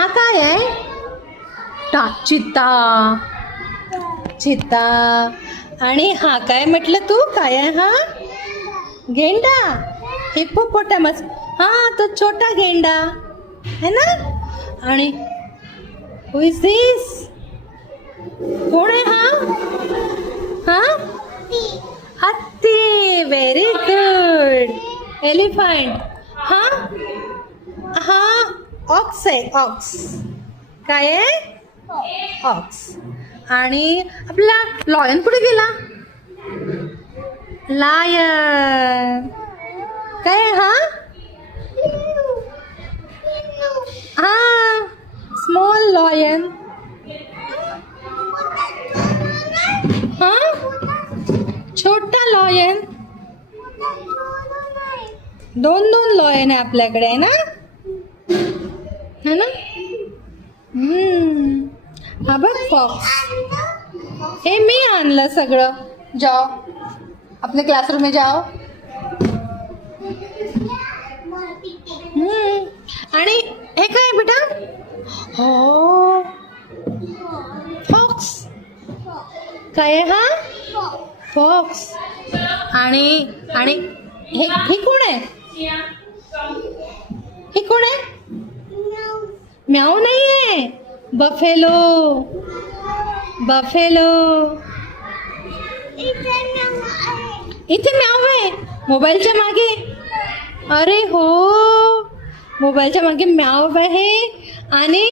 हा काय आहे? चित्ता. चित्ता. आणि हा काय म्हटलं तू? काय आहे हा? गेंडा. हिप्पोपोटामस. हा तो छोटा गेंडा है ना. आणि हु इज दिस? कोण आहे हा? हा हत्ती. Very good. एलिफंट. हा हा ऑक्स आहे. ऑक्स. काय आहे? ऑक्स. आणि आपला लॉयन कुठे गेला? लायन. काय आहे हा? हा स्मॉल लॉयन. हा छोटा लॉयन. दोन दोन लॉयन आहे आपल्याकडे है ना. है ना. हा बघ फॉक्स. हे मी आणलं सगळं. जाओ अपने क्लासरूम में जाओ. आणि हे काय बेटा? हो फॉक्स. काय आहे हा? फॉक्स. आणि आणि हे कोण आहे? हे कोण आहे? म्याऊ नाही आहे. बफेलो. बफेलो. इथे म्याऊ आहे मोबाईलच्या मागे. अरे हो मोबाईलच्या मागे म्याऊ आहे. आणि